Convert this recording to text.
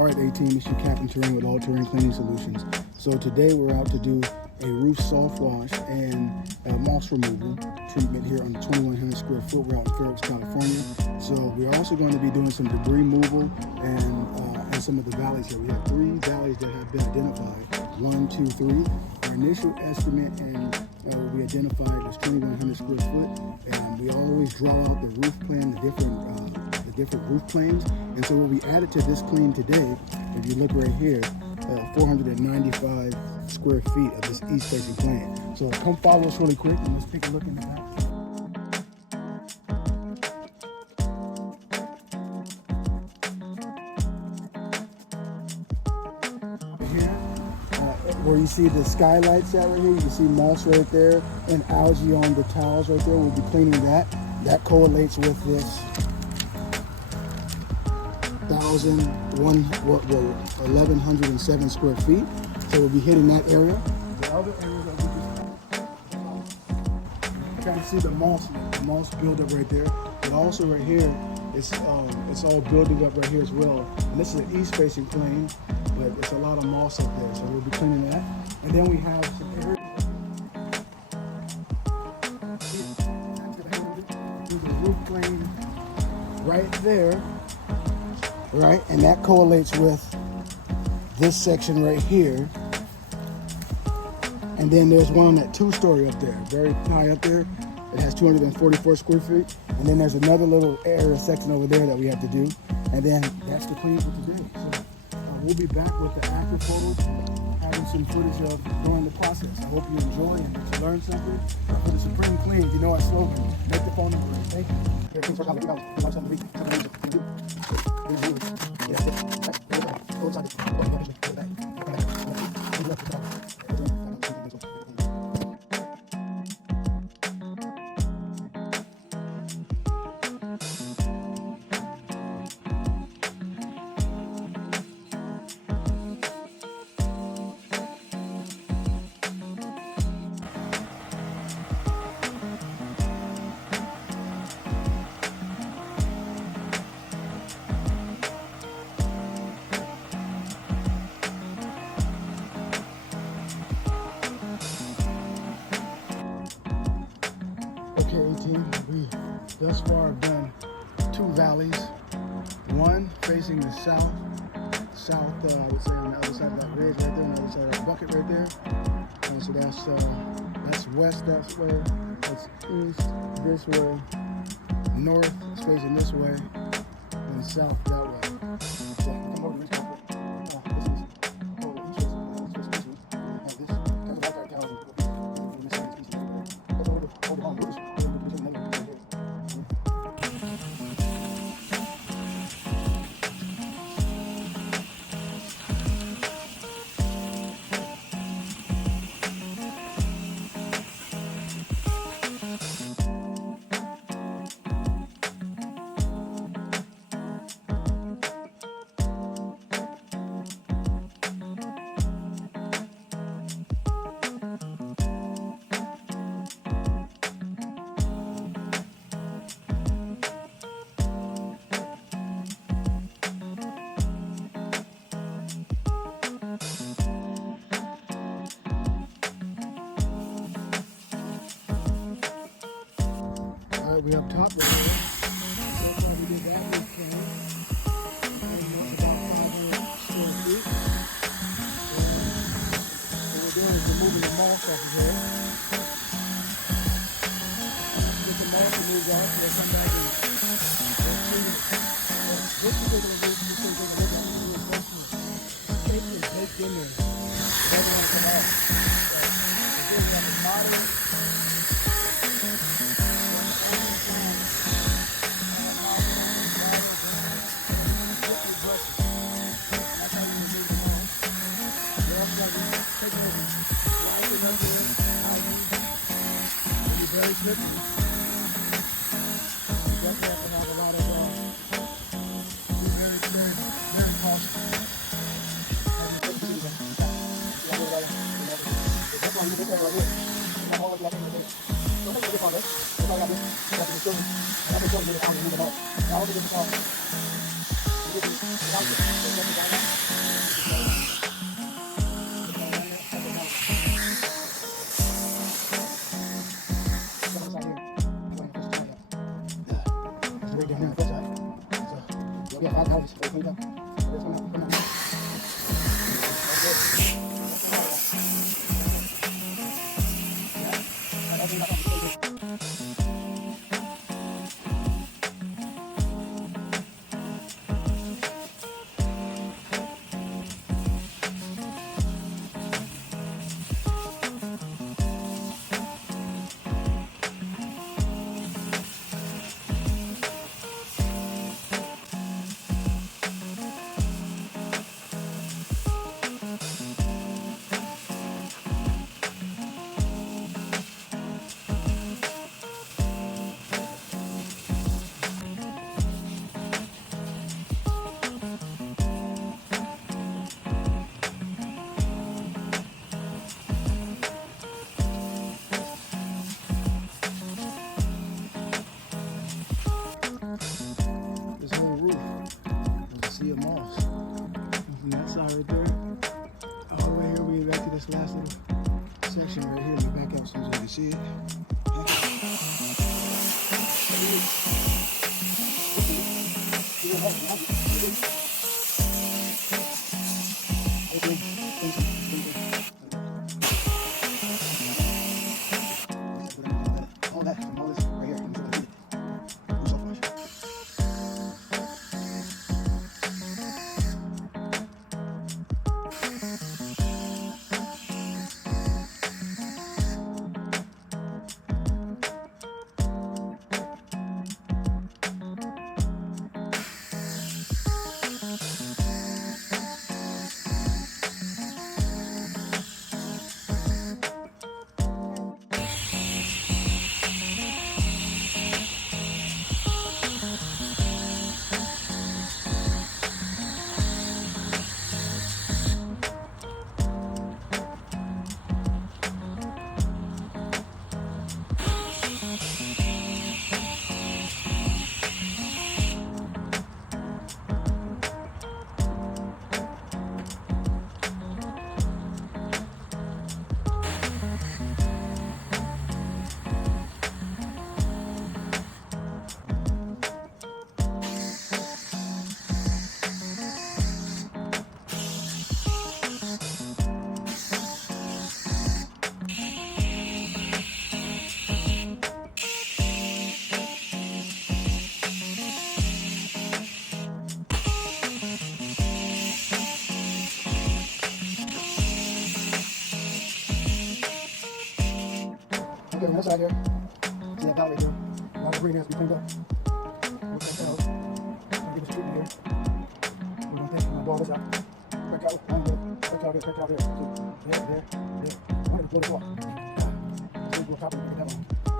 All right, A-Team, it's your Captain Terraine with All Terrain Cleaning Solutions. So today we're out to do a roof soft wash and moss removal treatment here on the 2,100 square foot. We're out in Fairbanks, California. So we're also going to be doing some debris removal and some of the valleys here. We have 3 valleys that have been identified. 1, 2, 3. Our initial estimate and we identified was 2,100 square foot, and we always draw out the roof plan, the different roof planes. And so what we added to this clean today, if you look right here, 495 square feet of this east facing plane. So come follow us really quick and let's take a look in the back. Where you see the skylights at right here, you can see moss right there and algae on the tiles right there. We'll be cleaning that. That correlates with this 1,107 square feet. So we'll be hitting that area. The other area that we kind of see the moss build up right there. But also right here, it's all building up right here as well. And this is an east facing plane, but it's a lot of moss up there. So we'll be cleaning that. And then we have some areas. The roof plane right there. Right, and that correlates with this section right here. And then there's one that 2-story up there, very high up there. It has 244 square feet. And then there's another little area section over there that we have to do. And then that's the clean for today. So we'll be back with the active photos, having some footage of during the process. I hope you enjoy and that you learn something. For the Supreme Clean, you know our slogan, make the phone number. Thank you. We thus far have done 2 valleys, one facing the south, I would say on the other side of that ridge right there, on the other side of that bucket right there. And so that's west that way, that's east this way, north is facing this way, and south that way. So come over this way. We up top right there. So far we did that roof plan. That's about 500 square feet. What we're doing is removing the moss off of here. Get the moss removed off, we'll come back and clean it. This particular roof, you can take a look at it. It's caked and baked in there. It doesn't want to come off. So again, we have a modern very slippery. You definitely have to have a lot of very cautious. This whole roof was a sea of moss. From that side right there, all the way here, we get back to this last little section right here. Let me back out so you can see it. All that from all this right here. Okay, on this side here, see that dot right there? All the green has to be cleaned up. Look at that out. Get the treatment here. We're going to take my ball this out. Back out, back out there, back out there. There. I want to blow this off. Let's go top of it, get that one.